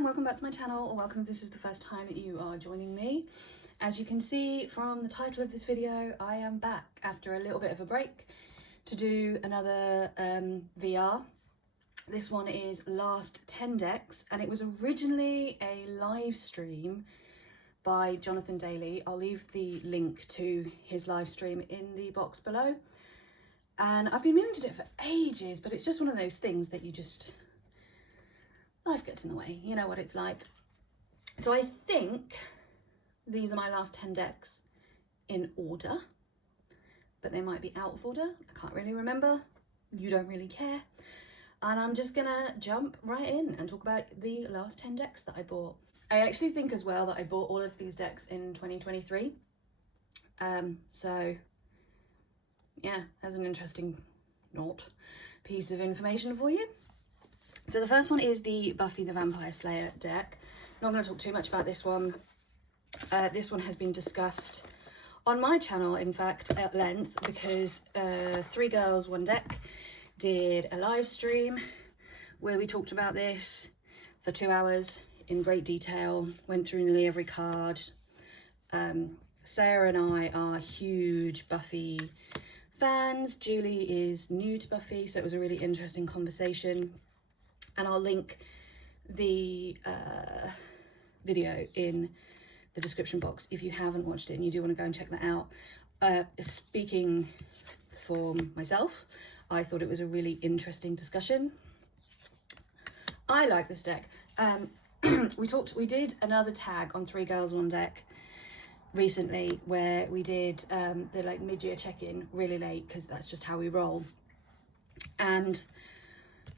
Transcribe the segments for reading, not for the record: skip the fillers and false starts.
and welcome back to my channel, or welcome if this is the first time that you are joining me. As you can see from the title of this video, I am back after a little bit of a break to do another VR. This one is Last 10 Decks, and it was originally a live stream by Jonathan Dailey. I'll leave the link to his live stream in the box below. And I've been meaning to do it for ages, but it's just one of those things that you just... life gets in the way, you know what it's like. So I think these are my last 10 decks in order, but they might be out of order. I can't really remember. You don't really care. And I'm just gonna jump right in and talk about the last 10 decks that I bought. I actually think as well that I bought all of these decks in 2023. So yeah, as an interesting piece of information for you. So the first one is the Buffy the Vampire Slayer deck. I'm not going to talk too much about this one. This one has been discussed on my channel, in fact, at length, because 3 Girls 1 Deck did a live stream where we talked about this for 2 hours in great detail, went through nearly every card. Sarah and I are huge Buffy fans. Juli is new to Buffy, so it was a really interesting conversation. And I'll link the video in the description box if you haven't watched it and you do want to go and check that out. Speaking for myself, I thought it was a really interesting discussion. I like this deck. We did another tag on 3 Girls 1 Deck recently where we did the like mid-year check-in really late because that's just how we roll. And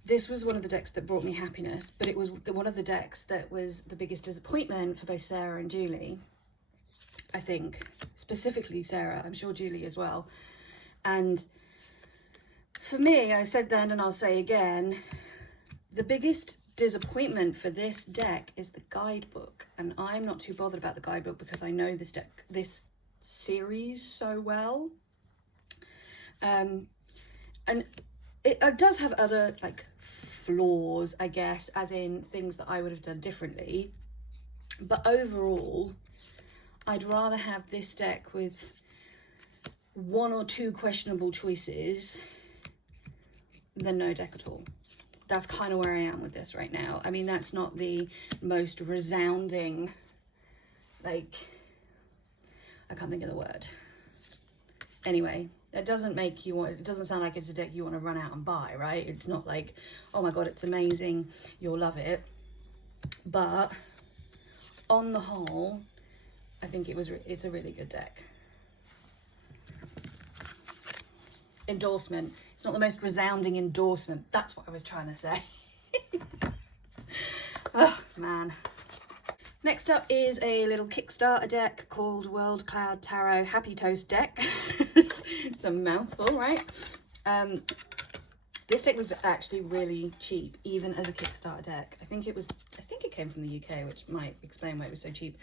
this was one of the decks that brought me happiness, but it was one of the decks that was the biggest disappointment for both Sarah and Juli. I think, specifically Sarah, I'm sure Juli as well. And for me, I said then and I'll say again, the biggest disappointment for this deck is the guidebook. And I'm not too bothered about the guidebook because I know this series so well. And it does have other like flaws, I guess, as in things that I would have done differently. But overall, I'd rather have this deck with 1 or 2 questionable choices than no deck at all. That's kind of where I am with this right now. I mean, that's not the most resounding, like, I can't think of the word. Anyway, it doesn't make you want, it doesn't sound like it's a deck you want to run out and buy, right? It's not like, oh my god, it's amazing, you'll love it. But on the whole, I think it's a really good deck. Endorsement. It's not the most resounding endorsement. That's what I was trying to say. Oh man. Next up is a little Kickstarter deck called World Cloud Tarot Happy Toast deck. It's a mouthful, right? This deck was actually really cheap, even as a Kickstarter deck. I think it came from the UK, which might explain why it was so cheap.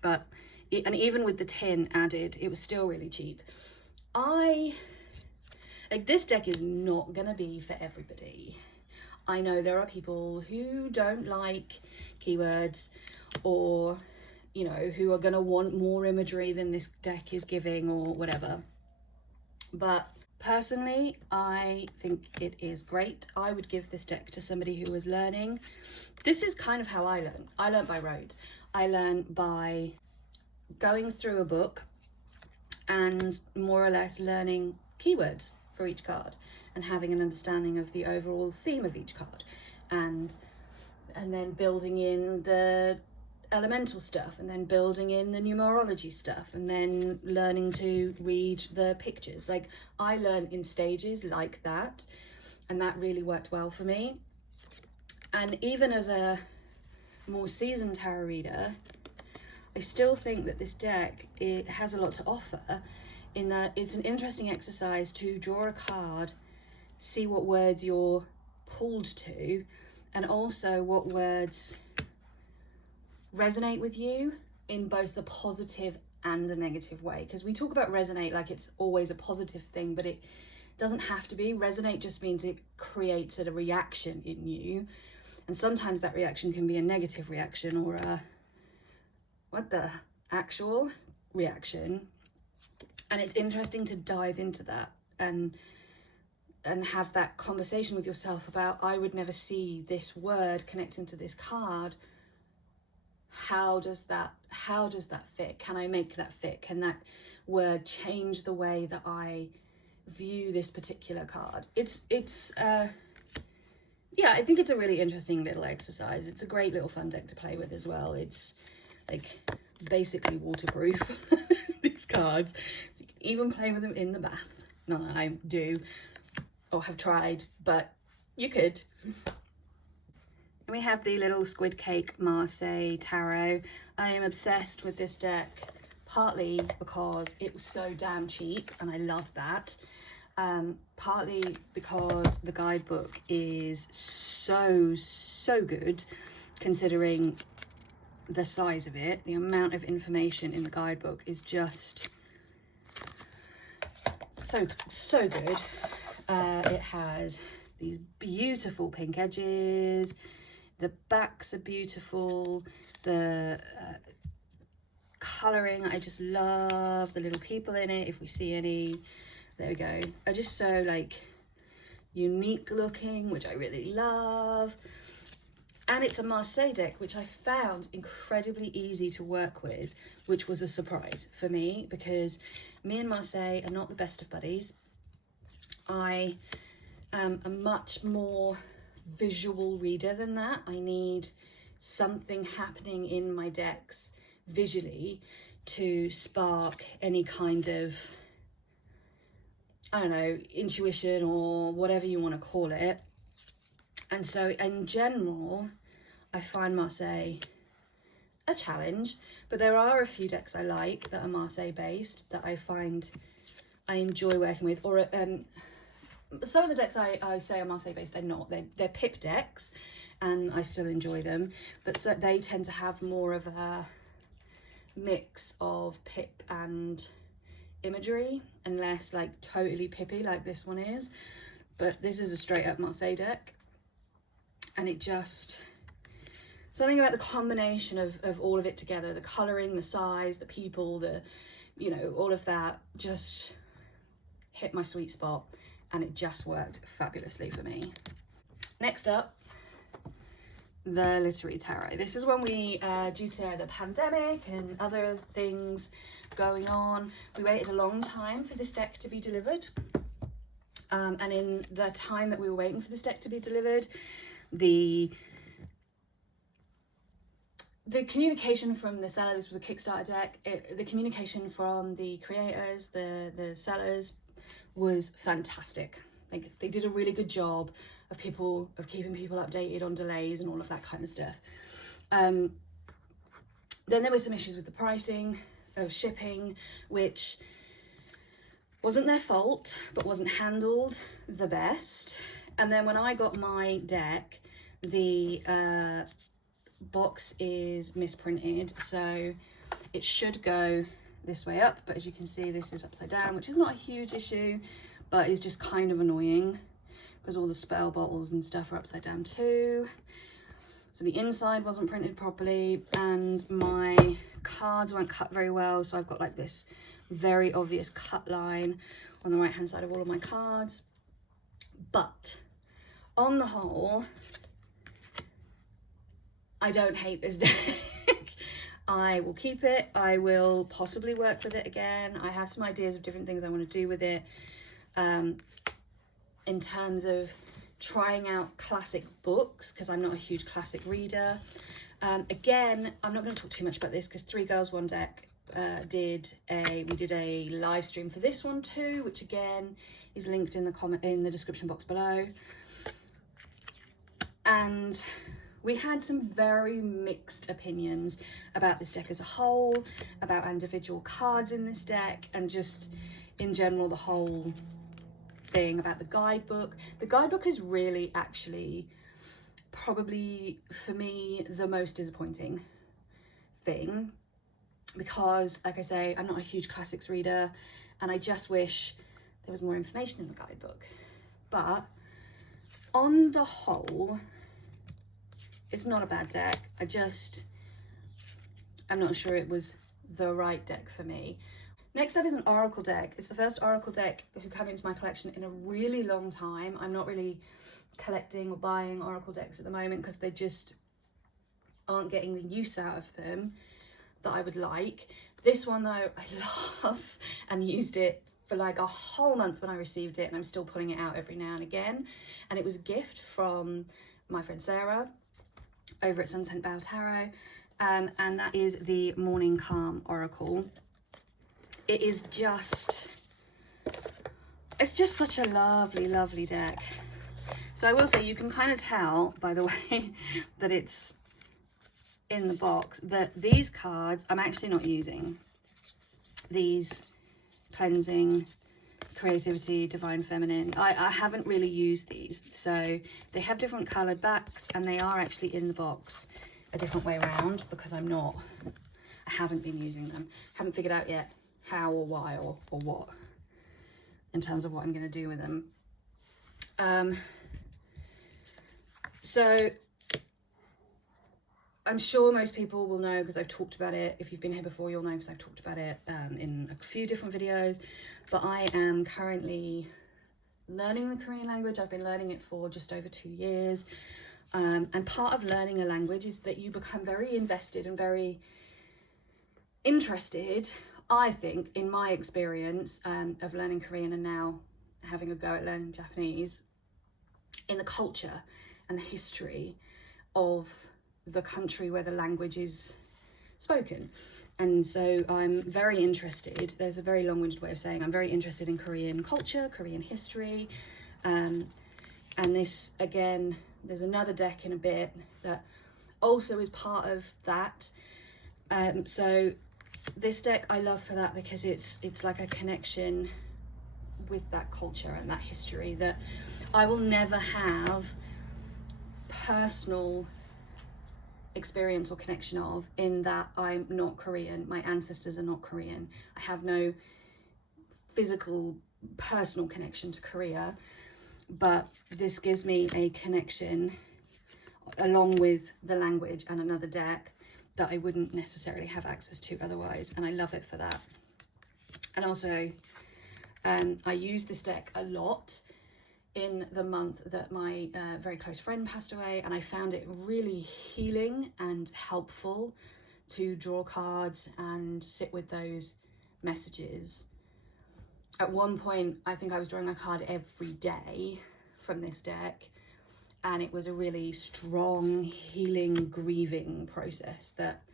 But and even with the tin added, it was still really cheap. Like, this deck is not gonna be for everybody. I know there are people who don't like keywords, or you know, who are going to want more imagery than this deck is giving or whatever. But personally, I think it is great. I would give this deck to somebody who was learning. This is kind of how I learned. I learned by rote. I learned by going through a book and more or less learning keywords for each card and having an understanding of the overall theme of each card, and then building in the elemental stuff, and then building in the numerology stuff, and then learning to read the pictures. Like, I learned in stages like that, and that really worked well for me. And even as a more seasoned tarot reader, I still think that this deck, it has a lot to offer, in that it's an interesting exercise to draw a card, see what words you're pulled to, and also what words resonate with you in both the positive and the negative way. Because we talk about resonate like it's always a positive thing, but it doesn't have to be. Resonate just means it creates a reaction in you. And sometimes that reaction can be a negative reaction or a what the actual reaction. And it's interesting to dive into that and have that conversation with yourself about, I would never see this word connecting to this card. How does that fit? Can I make that fit? Can that word change the way that I view this particular card? Yeah, I think it's a really interesting little exercise. It's a great little fun deck to play with as well. It's like basically waterproof, these cards. You can even play with them in the bath. Not that I do or have tried, but you could. And we have the little Squid Cake Marseille Tarot. I am obsessed with this deck, partly because it was so damn cheap and I love that. Partly because the guidebook is so good, considering the size of it. The amount of information in the guidebook is just so good. It has these beautiful pink edges, the backs are beautiful, the colouring I just love, the little people in it, if we see any. There we go. Are just so like unique looking, which I really love. And it's a Marseille deck, which I found incredibly easy to work with, which was a surprise for me because me and Marseille are not the best of buddies. I am a much more visual reader than that. I need something happening in my decks visually to spark any kind of, I don't know, intuition or whatever you want to call it. And so in general, I find Marseille a challenge, but there are a few decks I like that are Marseille based that I find I enjoy working with. Or some of the decks I say are Marseille based, they're not. They're Pip decks and I still enjoy them, but so they tend to have more of a mix of Pip and imagery and less like totally pippy like this one is. But this is a straight up Marseille deck, and it just, something about the combination of all of it together, the colouring, the size, the people, the, you know, all of that just hit my sweet spot, and it just worked fabulously for me. Next up, the Literary Tarot. This is when we, due to the pandemic and other things going on, we waited a long time for this deck to be delivered. And in the time that we were waiting for this deck to be delivered, the communication from the seller, this was a Kickstarter deck, the communication from the creators, the sellers, was fantastic. Like, they did a really good job of keeping people updated on delays and all of that kind of stuff. Then there were some issues with the pricing of shipping, which wasn't their fault, but wasn't handled the best. And then when I got my deck, the box is misprinted, so it should go this way up, but as you can see, this is upside down, which is not a huge issue, but is just kind of annoying because all the spell bottles and stuff are upside down too. So the inside wasn't printed properly, and my cards weren't cut very well, so I've got like this very obvious cut line on the right hand side of all of my cards. But on the whole, I don't hate this deck. I will keep it. I will possibly work with it again. I have some ideas of different things I want to do with it, in terms of trying out classic books, because I'm not a huge classic reader. Again, I'm not going to talk too much about this because Three Girls One Deck we did a live stream for this one too, which again is linked in the description box below. And we had some very mixed opinions about this deck as a whole, about individual cards in this deck, and just in general the whole thing about the guidebook. The guidebook is really actually probably for me the most disappointing thing, because like I say, I'm not a huge classics reader and I just wish there was more information in the guidebook. But on the whole, it's not a bad deck. I'm not sure it was the right deck for me. Next up is an Oracle deck. It's the first Oracle deck to come into my collection in a really long time. I'm not really collecting or buying Oracle decks at the moment because they just aren't getting the use out of them that I would like. This one though, I love, and used it for like a whole month when I received it, and I'm still pulling it out every now and again. And it was a gift from my friend Sarah over at Sunset Bow Tarot, and that is the Morning Calm Oracle. It is just, it's just such a lovely, lovely deck. So I will say, you can kind of tell by the way that it's in the box that these cards I'm actually not using. These cleansing, creativity, divine feminine, I haven't really used these. So they have different coloured backs, and they are actually in the box a different way around because I haven't been using them. Haven't figured out yet how or why or what in terms of what I'm going to do with them. So I'm sure most people will know because I've talked about it. If you've been here before, you'll know because I've talked about it in a few different videos. But I am currently learning the Korean language. I've been learning it for just over 2 years. And part of learning a language is that you become very invested and very interested, I think, in my experience of learning Korean and now having a go at learning Japanese, in the culture and the history of the country where the language is spoken. And so I'm very interested, there's a very long-winded way of saying I'm very interested in Korean culture, Korean history, and this, again, there's another deck in a bit that also is part of that. So this deck I love for that because it's like a connection with that culture and that history that I will never have personal experience or connection of, in that I'm not Korean, my ancestors are not Korean, I have no physical personal connection to Korea, but this gives me a connection along with the language and another deck that I wouldn't necessarily have access to otherwise, and I love it for that. And also I use this deck a lot in the month that my very close friend passed away, and I found it really healing and helpful to draw cards and sit with those messages. At one point, I think I was drawing a card every day from this deck, and it was a really strong, healing, grieving process that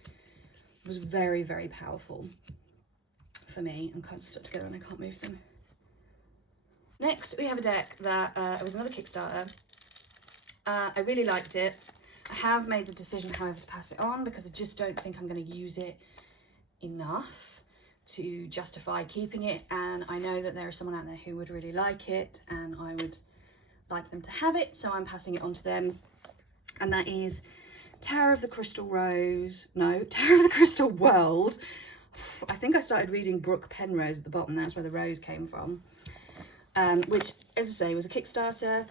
was very, very powerful for me. And cards are stuck together and I can't move them. Next, we have a deck that it was another Kickstarter. I really liked it. I have made the decision, however, to pass it on because I just don't think I'm going to use it enough to justify keeping it. And I know that there is someone out there who would really like it, and I would like them to have it, so I'm passing it on to them. And that is Tower of the Crystal Rose. No, Tower of the Crystal World. I think I started reading Brooke Penrose at the bottom. That's where the rose came from. Which, as I say, was a Kickstarter.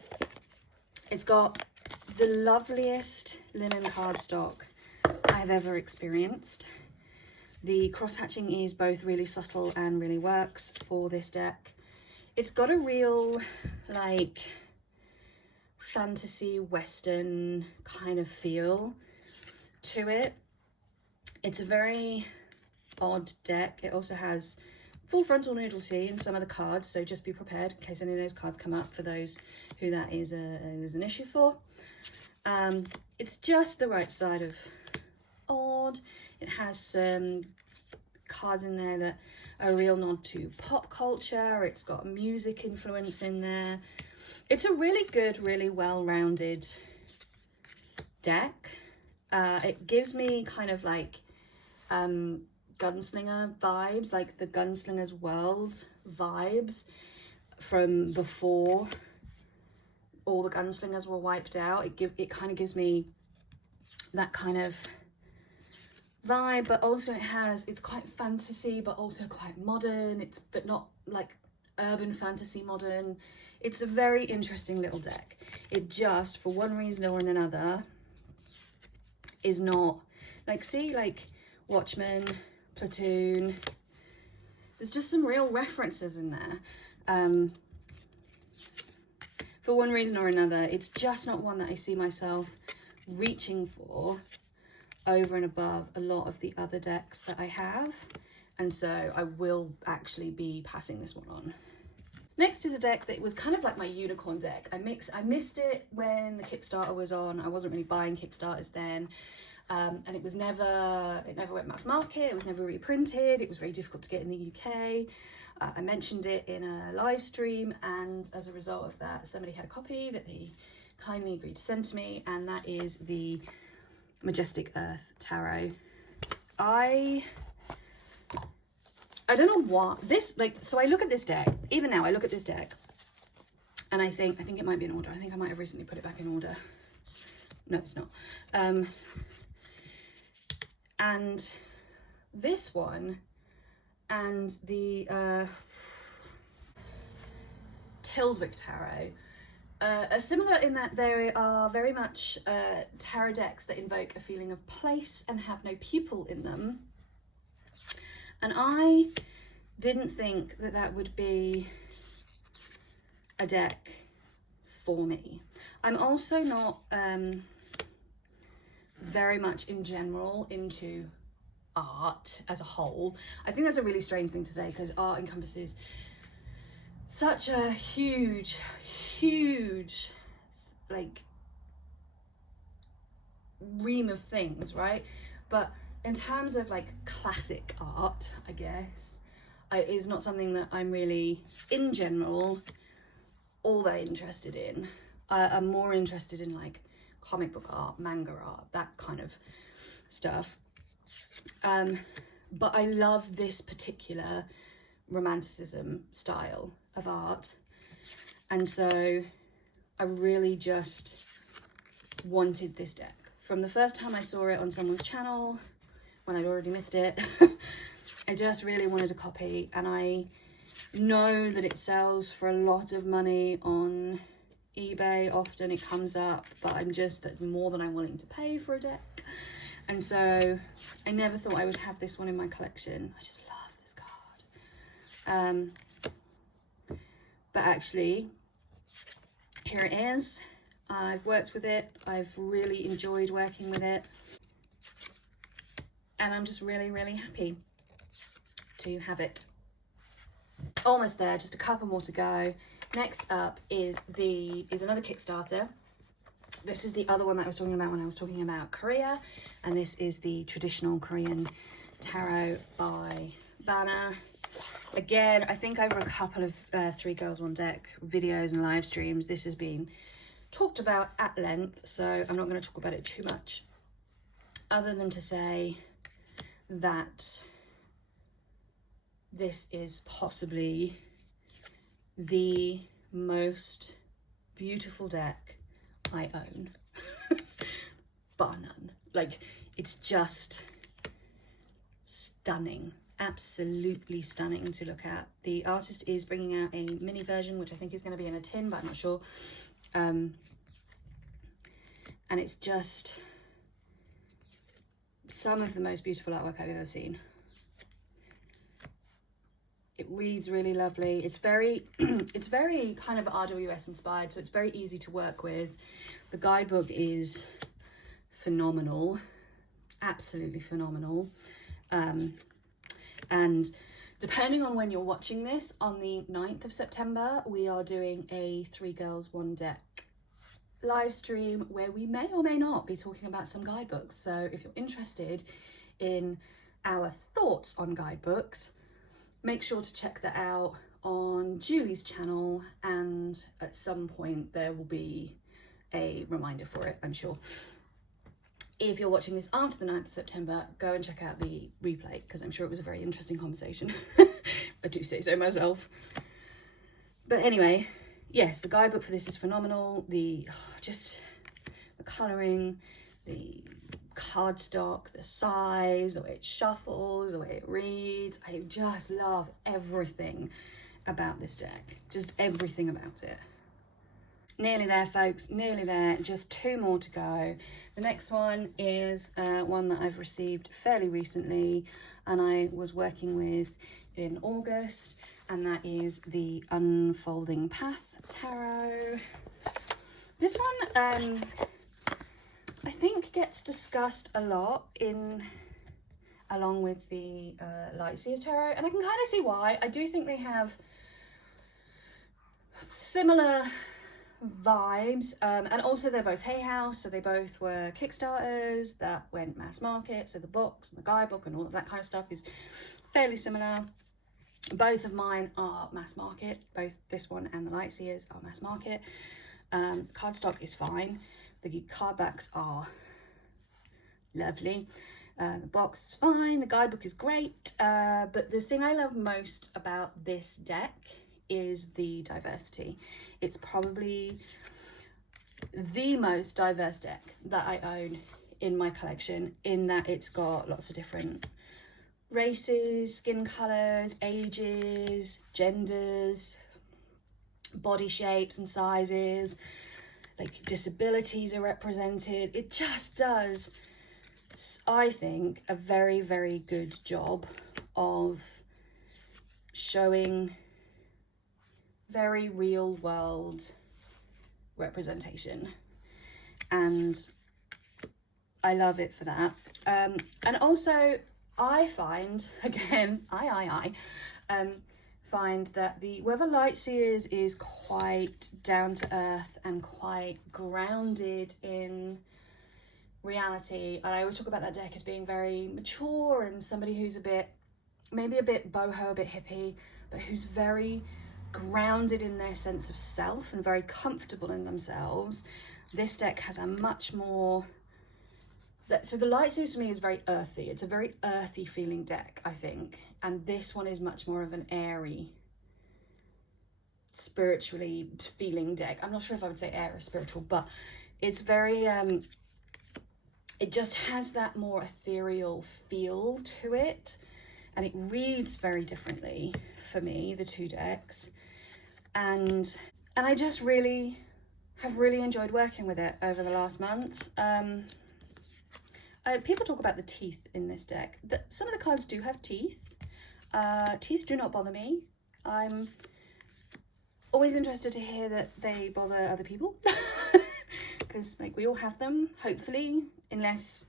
It's got the loveliest linen cardstock I've ever experienced. The cross-hatching is both really subtle and really works for this deck. It's got a real, like, fantasy western kind of feel to it. It's a very odd deck. It also has full frontal nudity in some of the cards, so just be prepared in case any of those cards come up for those who that is an issue for. It's just the right side of odd. It has some cards in there that are a real nod to pop culture. It's got music influence in there. It's a really good, really well-rounded deck. It gives me kind of like gunslinger vibes, like the Gunslinger's World vibes from before all the gunslingers were wiped out. It kind of gives me that kind of vibe, but also it's quite fantasy but also quite modern. But not like urban fantasy modern. It's a very interesting little deck. It just, for one reason or another, is not, like, see, like Watchmen, Platoon, there's just some real references in there. For one reason or another, it's just not one that I see myself reaching for over and above a lot of the other decks that I have. And so I will actually be passing this one on. Next is a deck that was kind of like my unicorn deck. I missed it when the Kickstarter was on. I wasn't really buying Kickstarters then. And it never went mass market. It was never reprinted. It was very difficult to get in the UK. I mentioned it in a live stream, and as a result of that, somebody had a copy that they kindly agreed to send to me, and that is the Majestic Earth Tarot. I don't know what this, like, so I look at this deck, even now I look at this deck, and I think it might be in order. I think I might have recently put it back in order. No, it's not. And this one and the Tildwick Tarot are similar in that they are very much tarot decks that invoke a feeling of place and have no pupil in them. And I didn't think that that would be a deck for me. I'm also not very much in general into art as a whole. I think that's a really strange thing to say, because art encompasses such a huge like ream of things, right? But in terms of like classic art, I guess, it is not something that I'm really in general all that interested in. I'm more interested in like comic book art, manga art, that kind of stuff. But I love this particular romanticism style of art, and so I really just wanted this deck. From the first time I saw it on someone's channel, when I'd already missed it, I just really wanted a copy, and I know that it sells for a lot of money on eBay. Often it comes up, but that's more than I'm willing to pay for a deck. And so I never thought I would have this one in my collection. I just love this card. But actually, here it is. I've worked with it. I've really enjoyed working with it. And I'm just really, really happy to have it. Almost there, just a couple more to go. Next up is another Kickstarter. This is the other one that I was talking about when I was talking about Korea, and this is the traditional Korean tarot by Banner. Again, I think over a couple of Three Girls One Deck videos and live streams, this has been talked about at length, so I'm not going to talk about it too much, other than to say that this is possibly the most beautiful deck I own, bar none. Like, it's just stunning, absolutely stunning to look at. The artist is bringing out a mini version, which I think is going to be in a tin, but I'm not sure. And it's just some of the most beautiful artwork I've ever seen. It reads really lovely. It's very it's very kind of RWS inspired, so it's very easy to work with. The guidebook is phenomenal, absolutely phenomenal. And depending on when you're watching this, on the 9th of September, we are doing a Three Girls One Deck live stream where we may or may not be talking about some guidebooks. So if you're interested in our thoughts on guidebooks, make sure to check that out on Juli's channel, and at some point there will be a reminder for it, I'm sure. If you're watching this after the 9th of September, go and check out the replay, because I'm sure it was a very interesting conversation. I do say so myself. But anyway, yes, the guidebook for this is phenomenal. Just the colouring, the cardstock, the size, the way it shuffles, the way it reads. I just love everything about this deck, just everything about it. Nearly there, folks, nearly there. Just 2 more to go. The next one is one that I've received fairly recently and I was working with in August, and that is the Unfolding Path Tarot. This one I think gets discussed a lot along with the Lightseers Tarot, and I can kind of see why. I do think they have similar vibes, and also they're both Hay House, so they both were Kickstarters that went mass market, so the books and the guidebook and all of that kind of stuff is fairly similar. Both of mine are mass market, both this one and the Lightseers are mass market. Cardstock is fine, the card backs are lovely, the box is fine, the guidebook is great, but the thing I love most about this deck is the diversity. It's probably the most diverse deck that I own in my collection, in that it's got lots of different races, skin colours, ages, genders, body shapes and sizes, like disabilities are represented. It just does, I think, a very, very good job of showing very real world representation, and I love it for that. And also I find, again, find that the Weather Lightseers is quite down to earth and quite grounded in reality, and I always talk about that deck as being very mature and somebody who's maybe a bit boho, a bit hippie, but who's very grounded in their sense of self and very comfortable in themselves. This deck has a much more, so the Lightseers to me is very earthy. It's a very earthy feeling deck, I think, and this one is much more of an airy, spiritually feeling deck. I'm not sure if I would say air or spiritual, but it's very it just has that more ethereal feel to it, and it reads very differently for me, the 2 decks, and I just have really enjoyed working with it over the last month. People talk about the teeth in this deck. Some of the cards do have teeth. Teeth do not bother me. I'm always interested to hear that they bother other people, because like we all have them, hopefully, unless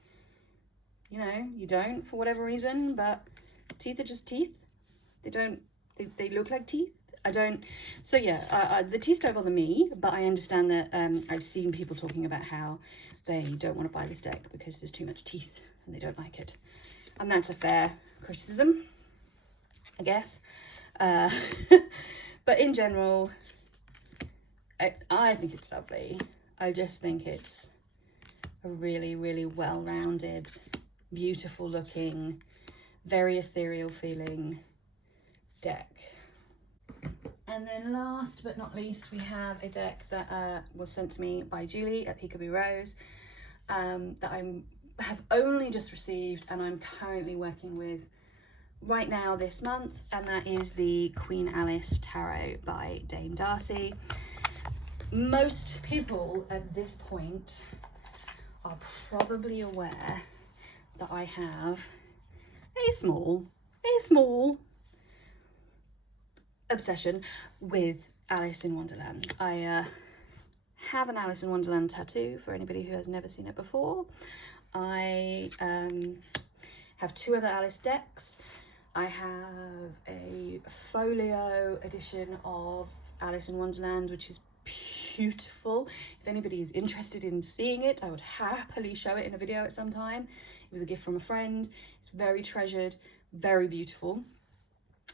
you don't for whatever reason. But teeth are just teeth. They look like teeth. So yeah, the teeth don't bother me, but I understand that I've seen people talking about how they don't want to buy this deck because there's too much teeth and they don't like it, and that's a fair criticism, I guess. But in general, I think it's lovely. I just think it's a really, really well-rounded, beautiful looking, very ethereal feeling deck. And then last but not least, we have a deck that was sent to me by Juli at Peekaboo Rose, that I have only just received and I'm currently working with right now this month, and that is the Queen Alice Tarot by Dame Darcy. Most people at this point are probably aware that I have a small obsession with Alice in Wonderland. I have an Alice in Wonderland tattoo for anybody who has never seen it before. I have 2 other Alice decks. I have a folio edition of Alice in Wonderland, which is beautiful. If anybody is interested in seeing it, I would happily show it in a video at some time. It was a gift from a friend. It's very treasured, very beautiful.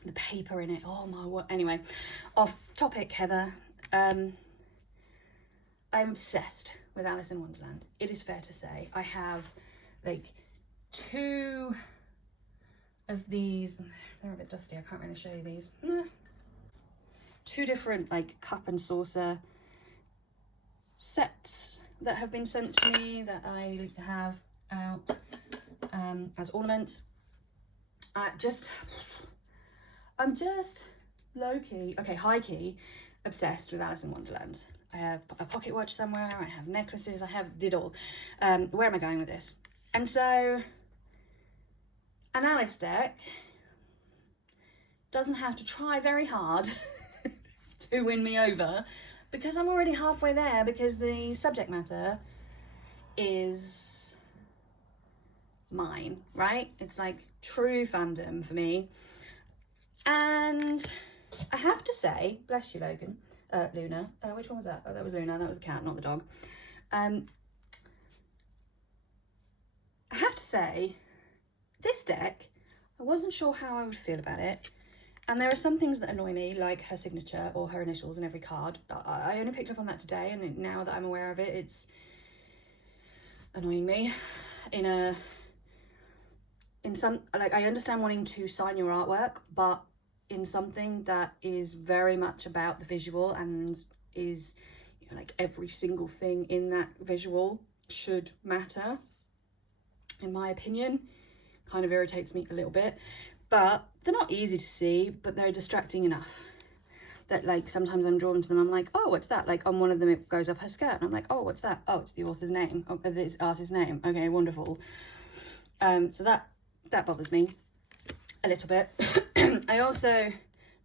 The paper in it, oh my word. Anyway, off topic, Heather. I'm obsessed with Alice in Wonderland. It is fair to say. I have like 2 of these. They're a bit dusty, I can't really show you these. 2 different like cup and saucer sets that have been sent to me that I have out as ornaments. I'm just low-key, okay, high-key, obsessed with Alice in Wonderland. I have a pocket watch somewhere, I have necklaces, I have it all. Where am I going with this? And so an Alice deck doesn't have to try very hard to win me over, because I'm already halfway there, because the subject matter is mine, right? It's like true fandom for me. And I have to say, bless you, Logan, Luna. Which one was that? Oh, that was Luna. That was the cat, not the dog. I have to say, this deck, I wasn't sure how I would feel about it. And there are some things that annoy me, like her signature or her initials in every card. I only picked up on that today, and now that I'm aware of it, it's annoying me. In some, like, I understand wanting to sign your artwork, but in something that is very much about the visual and is, you know, like every single thing in that visual should matter, in my opinion, kind of irritates me a little bit. But they're not easy to see, but they're distracting enough that, like, sometimes I'm drawn to them. I'm like, oh, what's that? Like, on one of them, it goes up her skirt, and I'm like, oh, what's that? Oh, it's the author's name. Oh, this artist's name. Okay, wonderful. So that bothers me a little bit. I also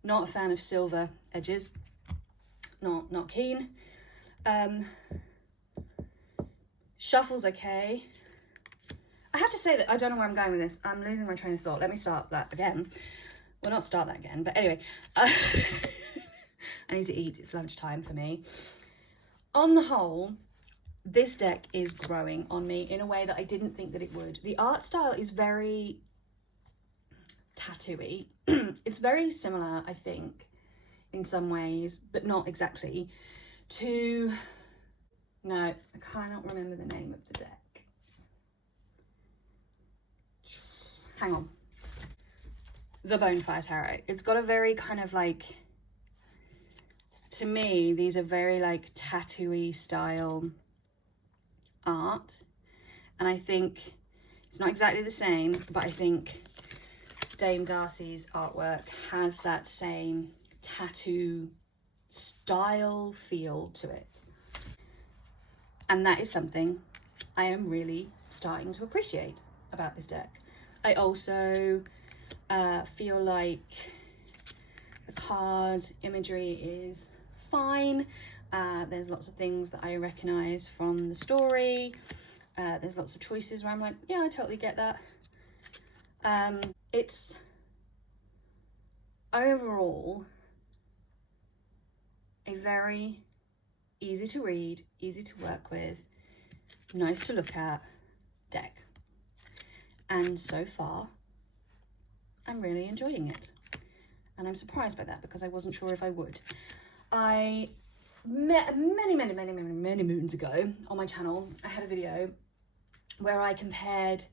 not a fan of silver edges. Not keen. Shuffle's okay. I have to say that I don't know where I'm going with this. I'm losing my train of thought. Let me start that again. Well, not start that again, but anyway. I need to eat. It's lunchtime for me. On the whole, this deck is growing on me in a way that I didn't think that it would. The art style is very tattooy. It's very similar, I think, in some ways, but not exactly, to... No, I cannot remember the name of the deck. Hang on. The Bonfire Tarot. It's got a very kind of like, to me, these are very like tattooy style art. And I think it's not exactly the same, but I think Dame Darcy's artwork has that same tattoo style feel to it. And that is something I am really starting to appreciate about this deck. I also feel like the card imagery is fine. There's lots of things that I recognise from the story. There's lots of choices where I'm like, yeah, I totally get that. It's overall a very easy to read, easy to work with, nice to look at deck. And so far, I'm really enjoying it. And I'm surprised by that, because I wasn't sure if I would. I met many moons ago on my channel, I had a video where I compared,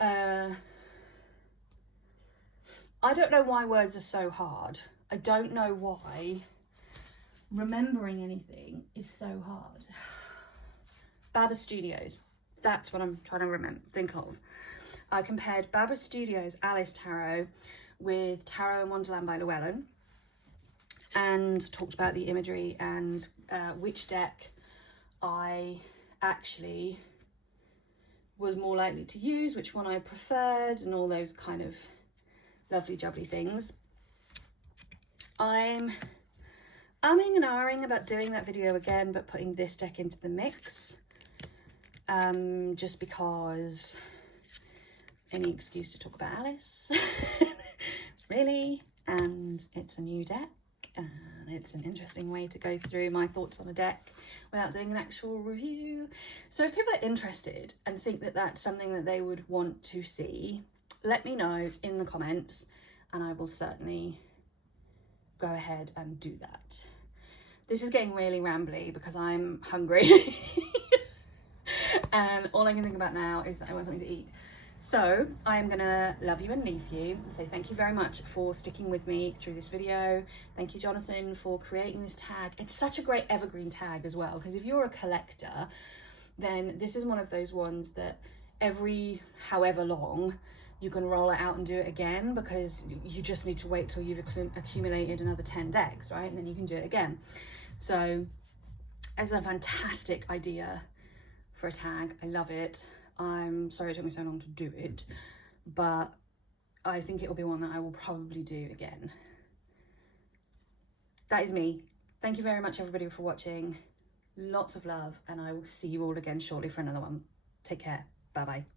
I don't know why words are so hard. I don't know why remembering anything is so hard. Baba Studios, that's what I'm trying to think of. I compared Baba Studios' Alice Tarot with Tarot in Wonderland by Llewellyn, and talked about the imagery and which deck I actually was more likely to use, which one I preferred, and all those kind of lovely jubbly things. I'm umming and ahhing about doing that video again, but putting this deck into the mix, just because any excuse to talk about Alice, really, and it's a new deck, and it's an interesting way to go through my thoughts on a deck without doing an actual review. So if people are interested and think that that's something that they would want to see, let me know in the comments, and I will certainly go ahead and do that. This is getting really rambly because I'm hungry and all I can think about now is that I want something to eat. So I am gonna love you and leave you and say thank you very much for sticking with me through this video. Thank you, Jonathan, for creating this tag. It's such a great evergreen tag as well, because if you're a collector, then this is one of those ones that every however long you can roll it out and do it again, because you just need to wait till you've accumulated another 10 decks, right? And then you can do it again. So as a fantastic idea for a tag. I love it. I'm sorry it took me so long to do it, but I think it will be one that I will probably do again. That is me. Thank you very much everybody for watching. Lots of love, and I will see you all again shortly for another one. Take care. Bye bye.